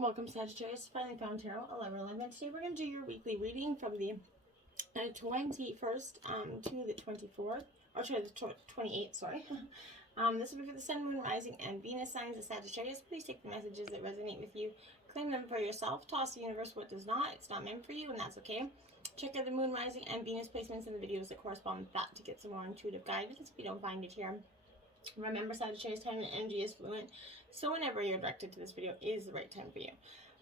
Welcome, Sagittarius. Finally found tarot 1111. Today we're going to do your weekly reading from the 21st to the 24th, or sorry, the 28th, sorry. This will be for the Sun, Moon, Rising, and Venus signs of Sagittarius. Please take the messages that resonate with you, claim them for yourself, toss the universe what does not. It's not meant for you, and that's okay. Check out the Moon, Rising, and Venus placements in the videos that correspond with that to get some more intuitive guidance if you don't find it here. Remember, Sagittarius, time and energy is fluent, so whenever you're directed to this video is the right time for you.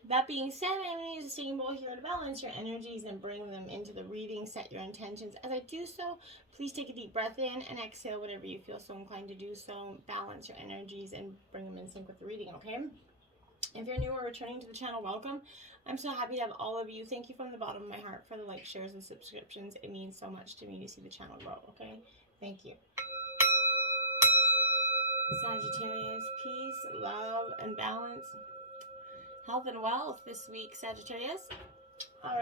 That being said, I'm going to use a singing bowl here to balance your energies and bring them into the reading. Set your intentions. As I do so, please take a deep breath in and exhale whenever you feel so inclined to do so. Balance your energies and bring them in sync with the reading, okay? If you're new or returning to the channel, welcome. I'm so happy to have all of you. Thank you from the bottom of my heart for the likes, shares, and subscriptions. It means so much to me to see the channel grow, okay? Thank you. Sagittarius, peace, love, and balance, health and wealth this week, Sagittarius. All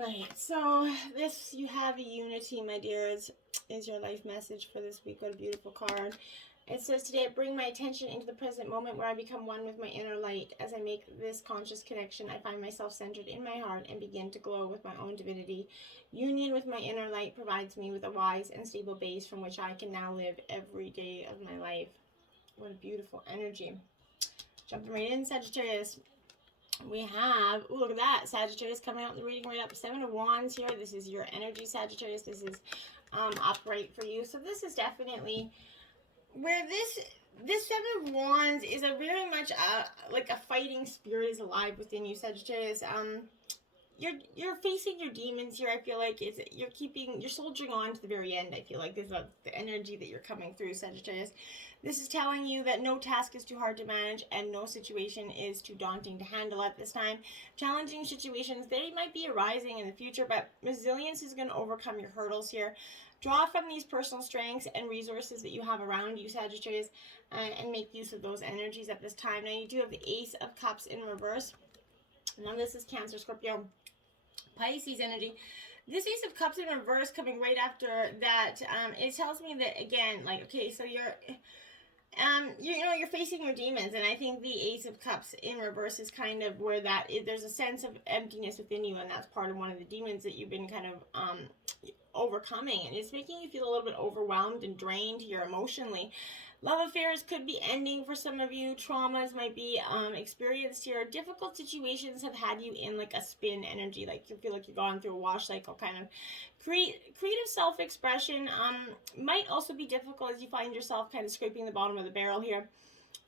right, so this, you have unity, my dears, is your life message for this week. What a beautiful card. It says, today I bring my attention into the present moment where I become one with my inner light. As I make this conscious connection, I find myself centered in my heart and begin to glow with my own divinity. Union with my inner light provides me with a wise and stable base from which I can now live every day of my life. What a beautiful energy. Jumping right in, Sagittarius. We have, ooh, look at that, Sagittarius coming out in the reading right up. 7 of Wands here. This is your energy, Sagittarius. This is upright for you. So this is definitely where this 7 of Wands is a very much like a fighting spirit is alive within you, Sagittarius. You're facing your demons here. I feel like you're soldiering on to the very end. I feel like this is the energy that you're coming through, Sagittarius. This is telling you that no task is too hard to manage and no situation is too daunting to handle at this time. Challenging situations, they might be arising in the future, but resilience is going to overcome your hurdles here. Draw from these personal strengths and resources that you have around you, Sagittarius, and make use of those energies at this time. Now, you do have the Ace of Cups in reverse. Now, this is Cancer, Scorpio, Pisces energy. This Ace of Cups in reverse coming right after that, it tells me that, again, like, okay, so you're facing your demons, and I think the Ace of Cups in reverse is kind of where there's a sense of emptiness within you, and that's part of one of the demons that you've been kind of overcoming, and it's making you feel a little bit overwhelmed and drained here emotionally. Love affairs could be ending for some of you. Traumas might be experienced here. Difficult situations have had you in like a spin energy, like you feel like you've gone through a wash cycle kind of. Creative self-expression might also be difficult as you find yourself kind of scraping the bottom of the barrel here.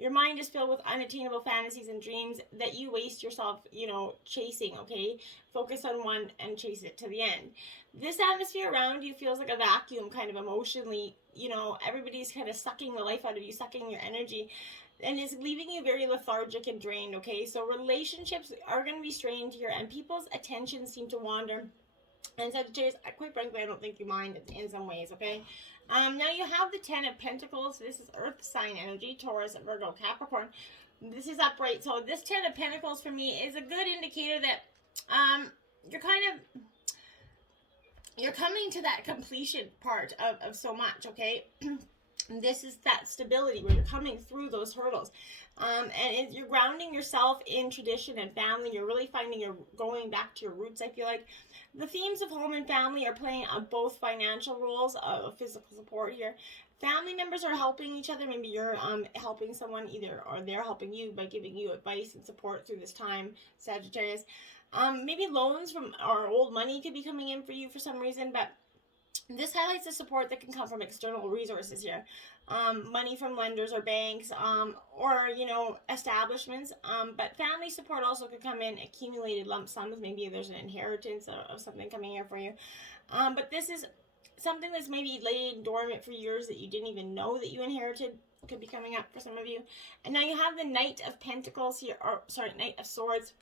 Your mind is filled with unattainable fantasies and dreams that you waste yourself, chasing, okay? Focus on one and chase it to the end. This atmosphere around you feels like a vacuum kind of emotionally. Everybody's kind of sucking the life out of you, sucking your energy, and is leaving you very lethargic and drained, okay? So relationships are going to be strained here, and people's attention seem to wander. And Sagittarius, quite frankly, I don't think you mind in some ways, okay? Now you have the 10 of Pentacles. This is Earth sign energy, Taurus, Virgo, Capricorn. This is upright. So this 10 of Pentacles for me is a good indicator that you're coming to that completion part of so much, okay? This is that stability where you're coming through those hurdles. And you're grounding yourself in tradition and family. You're really finding you're going back to your roots, I feel like. The themes of home and family are playing both financial roles of physical support here. Family members are helping each other. Maybe you're helping someone either, or they're helping you by giving you advice and support through this time, Sagittarius. Maybe loans from or old money could be coming in for you for some reason, but this highlights the support that can come from external resources here. Money from lenders or banks, or, establishments. But family support also could come in accumulated lump sums. Maybe there's an inheritance of something coming here for you. But this is something that's maybe laid dormant for years that you didn't even know that you inherited. Could be coming up for some of you. And now you have the Knight of Pentacles here, Knight of Swords.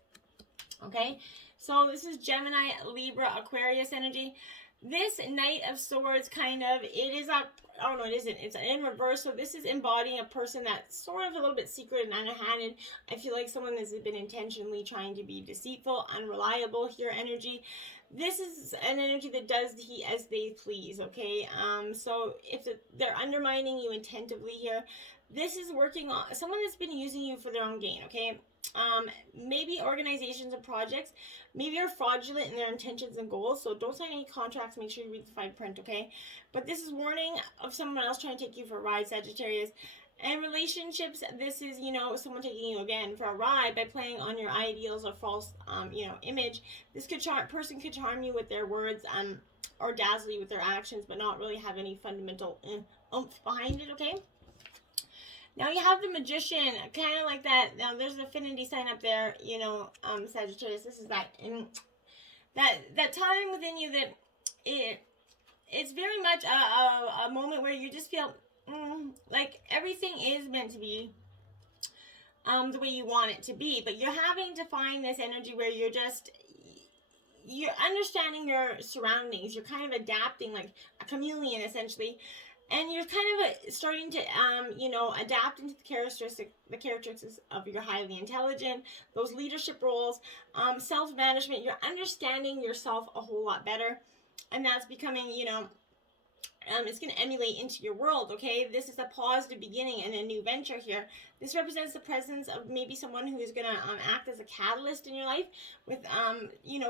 Okay, so this is Gemini, Libra, Aquarius energy. This Knight of Swords it is up, oh no, it isn't, it's in reverse. So this is embodying a person that's sort of a little bit secret and underhanded. I feel like someone that's been intentionally trying to be deceitful, unreliable here energy. this is an energy that does he as they please, okay? So if they're undermining you intentively here, this is working on someone that's been using you for their own gain, okay? Maybe organizations and projects maybe are fraudulent in their intentions and goals, so don't sign any contracts. Make sure you read the fine print, okay? But this is warning of someone else trying to take you for a ride, Sagittarius. And relationships, this is, someone taking you again for a ride by playing on your ideals or false, image. This person could charm you with their words, or dazzle you with their actions, but not really have any fundamental oomph behind it, okay? Now you have the Magician, kind of like that. Now there's an affinity sign up there, Sagittarius. This is that time within you that it's very much a moment where you just feel like everything is meant to be the way you want it to be, but you're having to find this energy where you're understanding your surroundings. You're kind of adapting like a chameleon, essentially. And you're kind of starting to, adapt into the characteristics of your highly intelligent, those leadership roles, self-management. You're understanding yourself a whole lot better. And that's becoming, it's going to emulate into your world, okay? This is a positive beginning and a new venture here. This represents the presence of maybe someone who is going to act as a catalyst in your life with,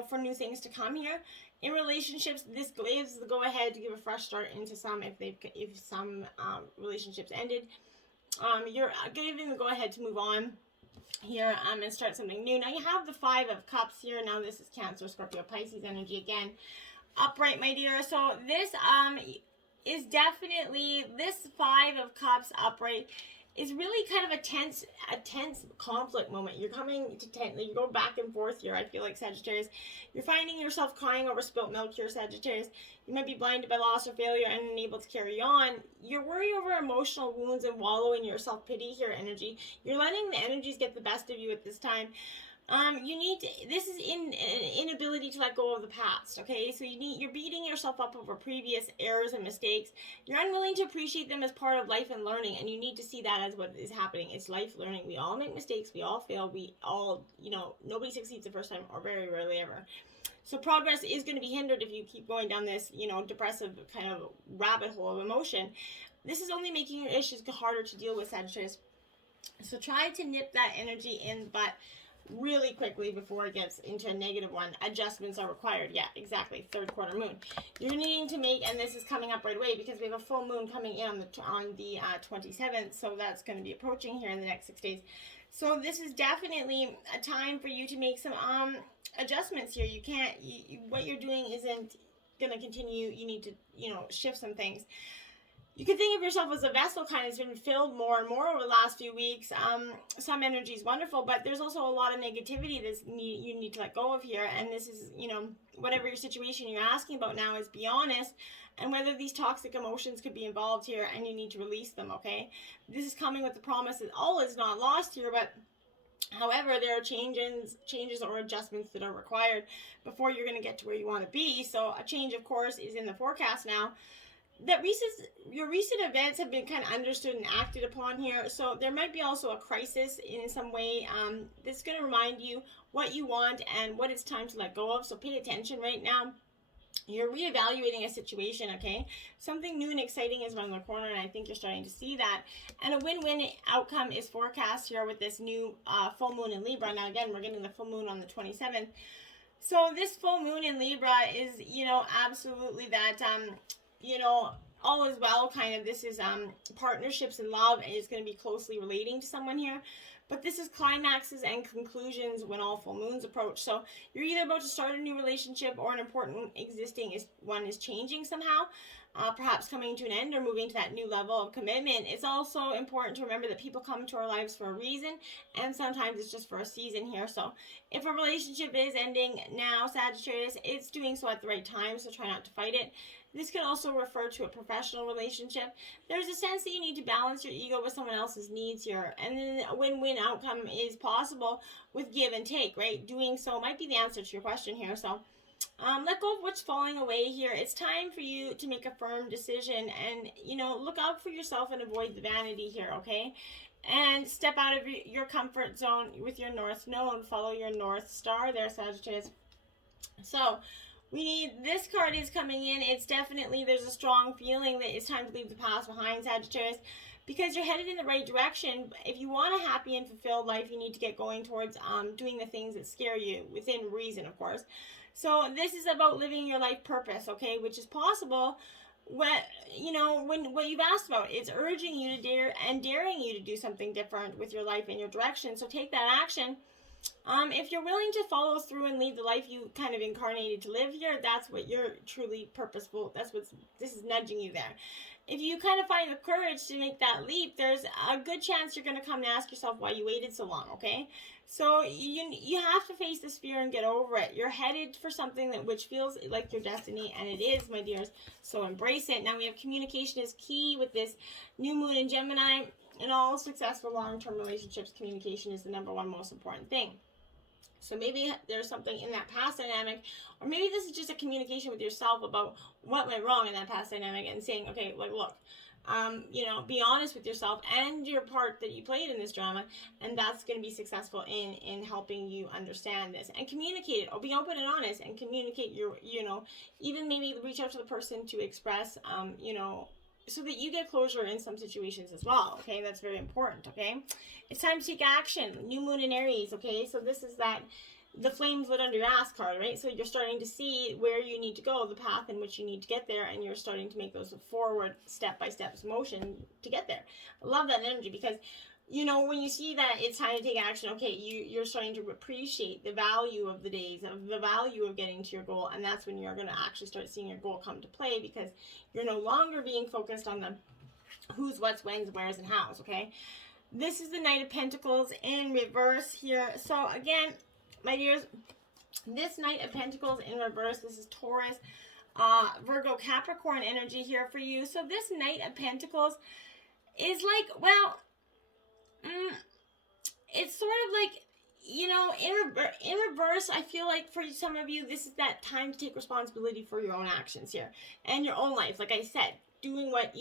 for new things to come here. In relationships, this gives the go-ahead to give a fresh start into some if some relationships ended. You're giving the go-ahead to move on here and start something new. Now you have the Five of Cups here. Now this is Cancer, Scorpio, Pisces energy again. Upright, my dear. So this is definitely, this Five of Cups upright is really kind of a tense conflict moment. You're coming to you go back and forth here. I feel like, Sagittarius, you're finding yourself crying over spilt milk here, Sagittarius. You might be blinded by loss or failure and unable to carry on. You're worried over emotional wounds and wallow in your self-pity here, energy. You're letting the energies get the best of you at this time. This is an inability to let go of the past, okay? So you're beating yourself up over previous errors and mistakes. You're unwilling to appreciate them as part of life and learning, and you need to see that as what is happening. It's life learning. We all make mistakes. We all fail. We all, nobody succeeds the first time, or very rarely ever. So progress is going to be hindered if you keep going down this, depressive kind of rabbit hole of emotion. This is only making your issues harder to deal with, Sagittarius. So try to nip that energy in the butt really quickly before it gets into a negative one. Adjustments are required. Yeah, exactly. Third quarter moon. You're needing to make, and this is coming up right away because we have a full moon coming in on the 27th, so that's going to be approaching here in the next 6 days. So this is definitely a time for you to make some adjustments here. You can't, what you're doing isn't going to continue. You need to, shift some things. You can think of yourself as a vessel kind of has been filled more and more over the last few weeks. Some energy is wonderful, but there's also a lot of negativity that you need to let go of here. And this is, whatever your situation you're asking about now is, be honest, and whether these toxic emotions could be involved here, and you need to release them, okay? This is coming with the promise that all is not lost here, but however, there are changes or adjustments that are required before you're going to get to where you want to be. So a change, of course, is in the forecast now. That your recent events have been kind of understood and acted upon here. So there might be also a crisis in some way. This is going to remind you what you want and what it's time to let go of. So pay attention right now. You're reevaluating a situation, okay? Something new and exciting is around the corner, and I think you're starting to see that. And a win-win outcome is forecast here with this new full moon in Libra. Now, again, we're getting the full moon on the 27th. So this full moon in Libra is, absolutely that... all is well, kind of. This is partnerships and love, and it's going to be closely relating to someone here. But this is climaxes and conclusions when all full moons approach. So you're either about to start a new relationship or an important existing one is changing somehow, perhaps coming to an end or moving to that new level of commitment. It's also important to remember that people come into our lives for a reason, and sometimes it's just for a season here. So if a relationship is ending now, Sagittarius, it's doing so at the right time, so try not to fight it. This could also refer to a professional relationship. There's a sense that you need to balance your ego with someone else's needs here. And then a win-win outcome is possible with give and take, right? Doing so might be the answer to your question here. So let go of what's falling away here. It's time for you to make a firm decision and, look out for yourself and avoid the vanity here, okay? And step out of your comfort zone with your North Node. Follow your North Star there, Sagittarius. So This card is coming in. It's definitely, there's a strong feeling that it's time to leave the past behind, Sagittarius, because you're headed in the right direction. If you want a happy and fulfilled life, you need to get going towards doing the things that scare you, within reason, of course. So this is about living your life purpose, okay, which is possible when what you've asked about. It's urging you to daring you to do something different with your life and your direction. So take that action. If you're willing to follow through and lead the life you kind of incarnated to live here, that's what you're truly purposeful. This is nudging you there. If you kind of find the courage to make that leap, there's a good chance you're going to come and ask yourself why you waited so long, okay? So you have to face this fear and get over it. You're headed for something which feels like your destiny, and it is, my dears. So embrace it. Now we have communication is key with this new moon in Gemini. In all successful long-term relationships, communication is the #1 most important thing. So maybe there's something in that past dynamic, or maybe this is just a communication with yourself about what went wrong in that past dynamic, and saying, okay, like, look, be honest with yourself and your part that you played in this drama, and that's going to be successful in helping you understand this and communicate it, or be open and honest and communicate even maybe reach out to the person to express, so that you get closure in some situations as well, okay? That's very important, okay? It's time to take action. New moon in Aries, okay? So this is the flames lit under your ass card, right? So you're starting to see where you need to go, the path in which you need to get there, and you're starting to make those forward step-by-step motion to get there. I love that energy, because when you see that it's time to take action, okay, you're starting to appreciate the value of the days, of the value of getting to your goal, and that's when you're going to actually start seeing your goal come to play, because you're no longer being focused on the who's, what's, when's, where's, and how's, okay? This is the Knight of Pentacles in reverse here. So again, my dears, this Knight of Pentacles in reverse, this is Taurus, Virgo, Capricorn energy here for you. So this Knight of Pentacles is like, well, it's sort of like, in reverse, I feel like for some of you, this is that time to take responsibility for your own actions here and your own life. Like I said, doing what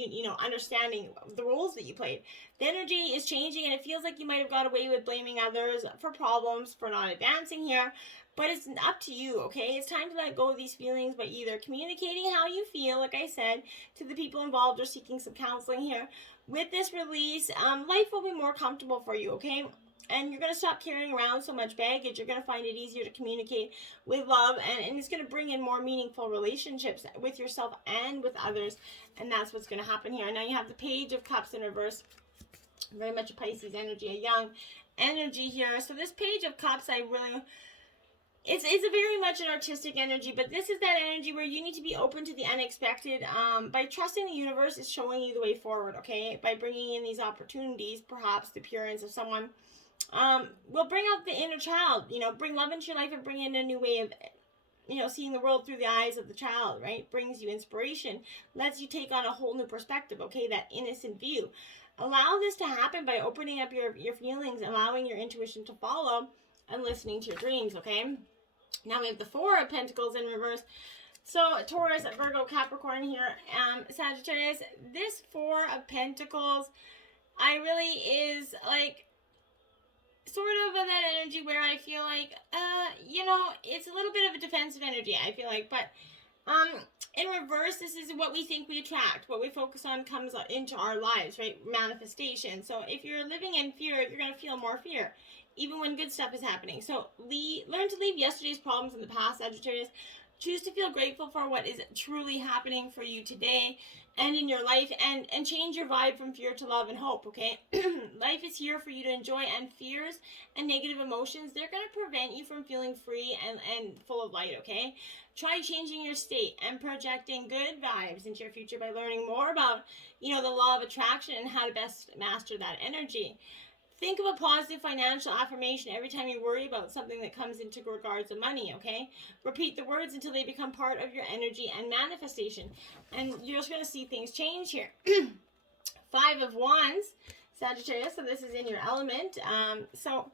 understanding the roles that you played. The energy is changing, and it feels like you might have got away with blaming others for problems, for not advancing here. But it's up to you, okay? It's time to let go of these feelings by either communicating how you feel, like I said, to the people involved, or seeking some counseling here. With this release, life will be more comfortable for you, okay? And you're going to stop carrying around so much baggage. You're going to find it easier to communicate with love, and it's going to bring in more meaningful relationships with yourself and with others. And that's what's going to happen here. Now you have the Page of Cups in reverse. Very much a Pisces energy, a young energy here. So this Page of Cups, it's a very much an artistic energy, but this is that energy where you need to be open to the unexpected. By trusting the universe is showing you the way forward, okay? By bringing in these opportunities, perhaps the appearance of someone will bring out the inner child, bring love into your life, and bring in a new way of, seeing the world through the eyes of the child, right? Brings you inspiration, lets you take on a whole new perspective, okay? That innocent view. Allow this to happen by opening up your feelings, allowing your intuition to follow, and listening to your dreams, okay? Now we have the Four of Pentacles in reverse. So Taurus, Virgo, Capricorn here, Sagittarius. This Four of Pentacles, is like sort of that energy where I feel like, it's a little bit of a defensive energy, I feel like, but in reverse, this is what we think we attract. What we focus on comes into our lives, right? Manifestation. So if you're living in fear, you're going to feel more fear, even when good stuff is happening. So learn to leave yesterday's problems in the past, Sagittarius. Choose to feel grateful for what is truly happening for you today and in your life, and change your vibe from fear to love and hope, okay? Life is here for you to enjoy, and fears and negative emotions, they're going to prevent you from feeling free and full of light, okay? Try changing your state and projecting good vibes into your future by learning more about, the law of attraction and how to best master that energy. Think of a positive financial affirmation every time you worry about something that comes into regards to money, okay? Repeat the words until they become part of your energy and manifestation. And you're just going to see things change here. Five of Wands, Sagittarius, so this is in your element. So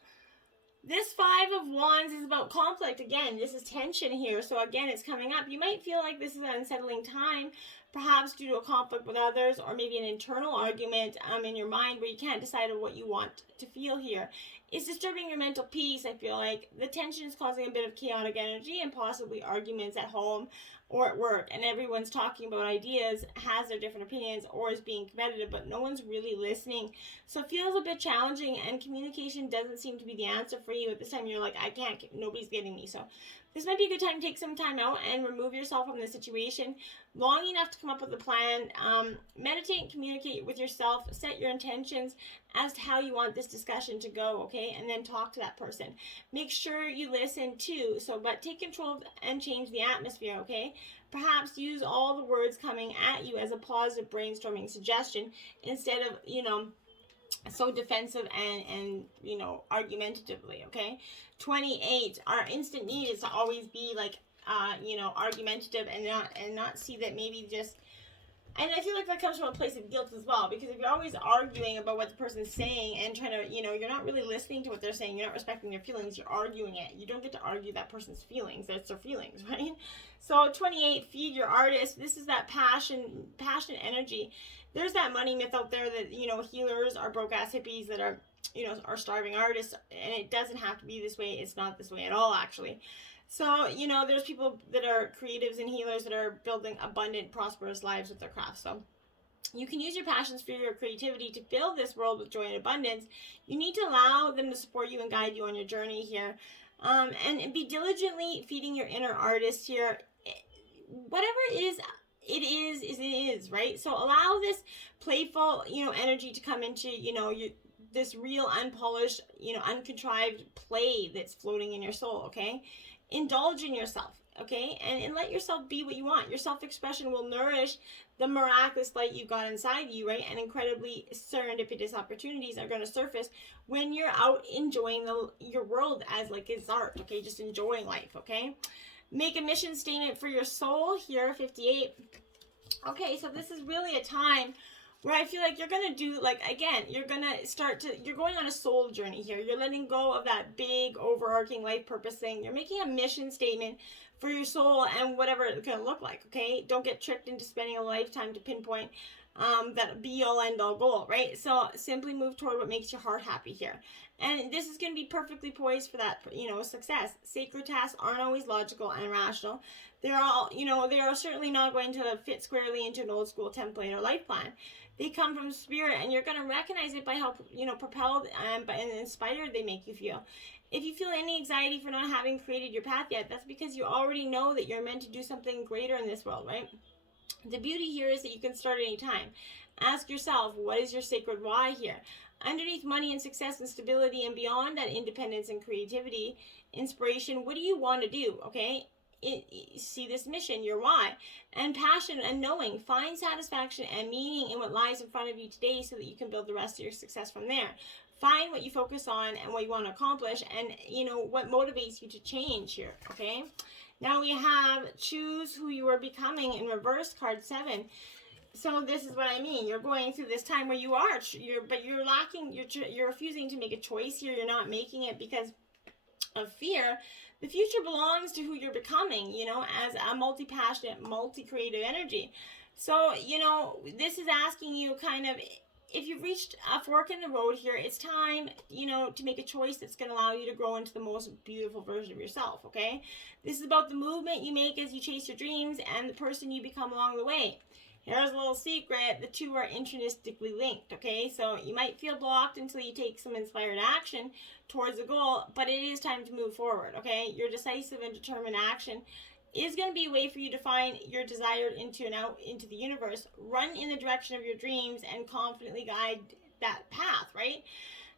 this Five of Wands is about conflict. Again, this is tension here. So again, it's coming up. You might feel like this is an unsettling time, perhaps due to a conflict with others, or maybe an internal argument in your mind where you can't decide on what you want to feel here. It's disturbing your mental peace, I feel like. The tension is causing a bit of chaotic energy and possibly arguments at home or at work, and everyone's talking about ideas, has their different opinions, or is being competitive, but no one's really listening. So it feels a bit challenging, and communication doesn't seem to be the answer for you. At this time, you're like, I can't, nobody's getting me. So this might be a good time to take some time out and remove yourself from the situation long enough to come up with a plan. Meditate and communicate with yourself. Set your intentions as to how you want this discussion to go, okay? And then talk to that person. Make sure you listen too. But take control and change the atmosphere, okay? Perhaps use all the words coming at you as a positive brainstorming suggestion instead of, so defensive and argumentatively, okay? 28, our instant need is to always be like argumentative and not see that maybe just, and I feel like that comes from a place of guilt as well, because if you're always arguing about what the person's saying and trying to, you're not really listening to what they're saying, you're not respecting their feelings, you're arguing it. You don't get to argue that person's feelings. That's their feelings, right? So 28, feed your artist. This is that passionate energy. There's that money myth out there that, healers are broke-ass hippies that are, are starving artists, and it doesn't have to be this way. It's not this way at all, actually. So, there's people that are creatives and healers that are building abundant, prosperous lives with their craft. So you can use your passions for your creativity to fill this world with joy and abundance. You need to allow them to support you and guide you on your journey here. And be diligently feeding your inner artist here. Whatever it is, right? So allow this playful, energy to come into, this real, unpolished, uncontrived play that's floating in your soul, okay? Indulge in yourself, okay? And let yourself be what you want. Your self-expression will nourish the miraculous light you've got inside you, right? And incredibly serendipitous opportunities are going to surface when you're out enjoying your world as like it's art, okay? Just enjoying life, okay? Make a mission statement for your soul here, 58. Okay, so this is really a time where I feel like you're going to do, you're going to you're going on a soul journey here. You're letting go of that big overarching life purpose thing. You're making a mission statement for your soul and whatever it's going to look like, okay? Don't get tricked into spending a lifetime to pinpoint that be-all, end-all goal, right? So simply move toward what makes your heart happy here. And this is going to be perfectly poised for that, success. Sacred tasks aren't always logical and rational. They're all, they are certainly not going to fit squarely into an old school template or life plan. They come from spirit, and you're going to recognize it by how, propelled and inspired they make you feel. If you feel any anxiety for not having created your path yet, that's because you already know that you're meant to do something greater in this world, right? The beauty here is that you can start any time. Ask yourself, what is your sacred why here? Underneath money and success and stability and beyond that independence and creativity, inspiration, what do you want to do, okay? See this mission, your why, and passion and knowing. Find satisfaction and meaning in what lies in front of you today so that you can build the rest of your success from there. Find what you focus on and what you want to accomplish, and what motivates you to change here, okay? Now we have choose who you are becoming in reverse, card 7. So this is what I mean. You're going through this time where you're refusing to make a choice here. You're not making it because of fear. The future belongs to who you're becoming, as a multi-passionate, multi-creative energy. So, this is asking you kind of, if you've reached a fork in the road here, it's time, to make a choice that's going to allow you to grow into the most beautiful version of yourself, okay? This is about the movement you make as you chase your dreams and the person you become along the way. Here's a little secret. The two are intrinsically linked, okay? So you might feel blocked until you take some inspired action towards the goal, but it is time to move forward, okay? Your decisive and determined action is going to be a way for you to find your desired into and out into the universe. Run in the direction of your dreams and confidently guide that path, right?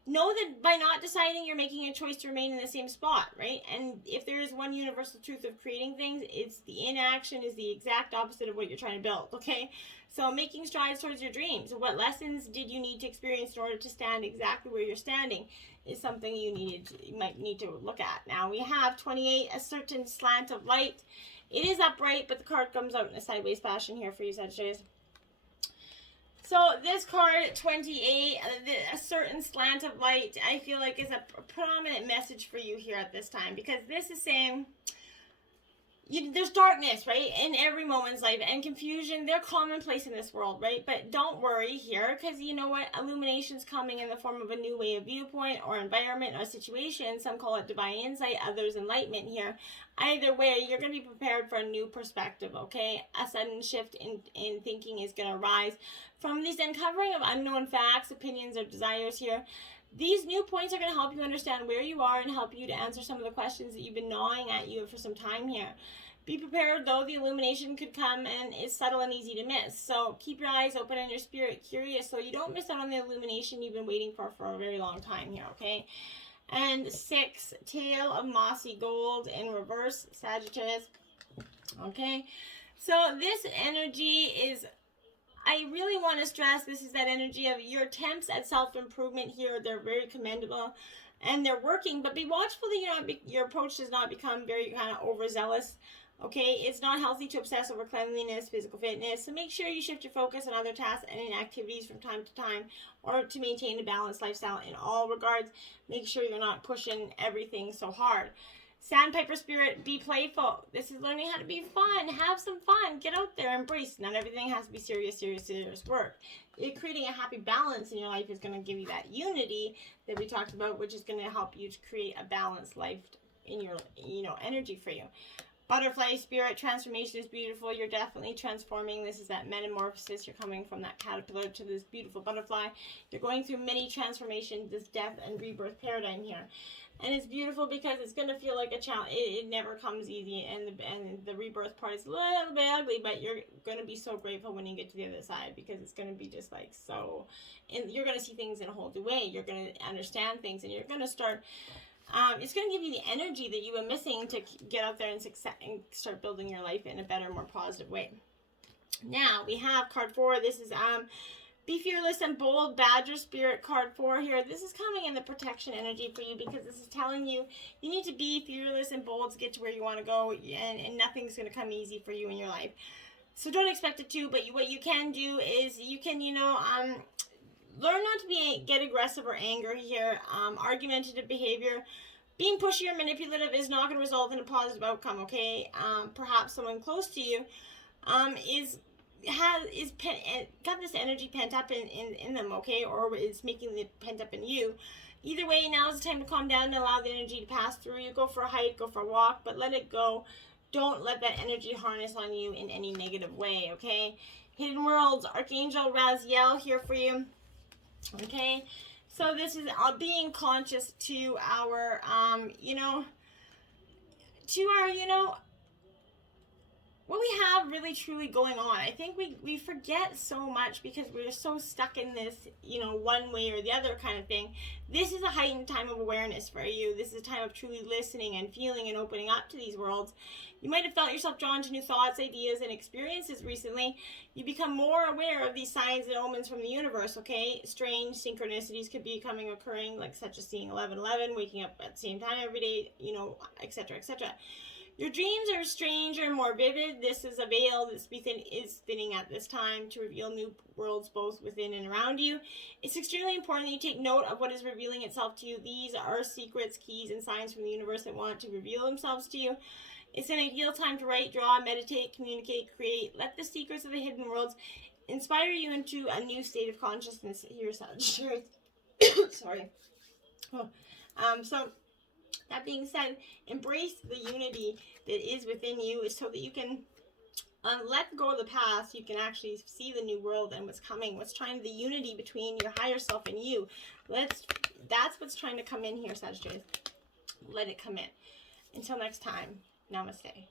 Know that by not deciding, you're making a choice to remain in the same spot, right? And if there is one universal truth of creating things, it's the inaction is the exact opposite of what you're trying to build, okay? So making strides towards your dreams. What lessons did you need to experience in order to stand exactly where you're standing is something you might need to look at. Now we have 28, a certain slant of light. It is upright, but the card comes out in a sideways fashion here for you, Sagittarius. So this card, 28, a certain slant of light, I feel like is a prominent message for you here at this time, because this is saying, there's darkness, right, in every moment's life, and confusion, they're commonplace in this world, right? But don't worry here, because you know what? Illumination's coming in the form of a new way of viewpoint or environment or situation. Some call it divine insight, others enlightenment here. Either way, you're going to be prepared for a new perspective, okay? A sudden shift in thinking is going to arise from this uncovering of unknown facts, opinions, or desires here. These new points are going to help you understand where you are and help you to answer some of the questions that you've been gnawing at you for some time here. Be prepared, though, the illumination could come and it's subtle and easy to miss. So keep your eyes open and your spirit curious so you don't miss out on the illumination you've been waiting for a very long time here, okay? And 6, Tail of Mossy Gold in reverse, Sagittarius. Okay, so this energy is, I really want to stress, this is that energy of your attempts at self-improvement here. They're very commendable and they're working, but be watchful that your approach does not become very kind of overzealous. Okay, it's not healthy to obsess over cleanliness, physical fitness, so make sure you shift your focus on other tasks and activities from time to time, or to maintain a balanced lifestyle in all regards. Make sure you're not pushing everything so hard. Sandpiper spirit, be playful. This is learning how to be fun. Have some fun. Get out there, embrace. Not everything has to be serious work. Creating a happy balance in your life is going to give you that unity that we talked about, which is going to help you to create a balanced life in your, energy for you. Butterfly spirit, transformation is beautiful. You're definitely transforming. This is that metamorphosis. You're coming from that caterpillar to this beautiful butterfly. You're going through many transformations, this death and rebirth paradigm here. And it's beautiful because it's going to feel like a challenge. It never comes easy, and the rebirth part is a little bit ugly, but you're going to be so grateful when you get to the other side, because it's going to be just like so, and you're going to see things in a whole new way. You're going to understand things, and you're going to start, it's going to give you the energy that you were missing to get out there and start building your life in a better, more positive way. Now, we have card 4. This is, be fearless and bold, Badger Spirit, card 4 here. This is coming in the protection energy for you, because this is telling you you need to be fearless and bold to get to where you want to go, and nothing's going to come easy for you in your life. So don't expect it to, but what you can do is you can, learn not to get aggressive or angry here, argumentative behavior. Being pushy or manipulative is not going to result in a positive outcome, okay? Perhaps someone close to you got this energy pent up in them, okay, or is making it pent up in you. Either way, now is the time to calm down and allow the energy to pass through you. Go for a hike, go for a walk, but let it go. Don't let that energy harness on you in any negative way, okay? Hidden Worlds, Archangel Raziel here for you, okay? So this is being conscious to our, what we have really truly going on. I think we forget so much because we're so stuck in this, one way or the other kind of thing. This is a heightened time of awareness for you. This is a time of truly listening and feeling and opening up to these worlds. You might have felt yourself drawn to new thoughts, ideas, and experiences recently. You become more aware of these signs and omens from the universe, okay? Strange synchronicities could be occurring, like such as seeing 11:11, waking up at the same time every day, etc., etc. Your dreams are stranger and more vivid. This is a veil that is thinning at this time to reveal new worlds both within and around you. It's extremely important that you take note of what is revealing itself to you. These are secrets, keys, and signs from the universe that want to reveal themselves to you. It's an ideal time to write, draw, meditate, communicate, create. Let the secrets of the hidden worlds inspire you into a new state of consciousness here, Sagittarius. Sorry. So that being said, embrace the unity that is within you so that you can let go of the past. You can actually see the new world and what's coming, the unity between your higher self and you. That's what's trying to come in here, Sagittarius. Let it come in. Until next time, namaste.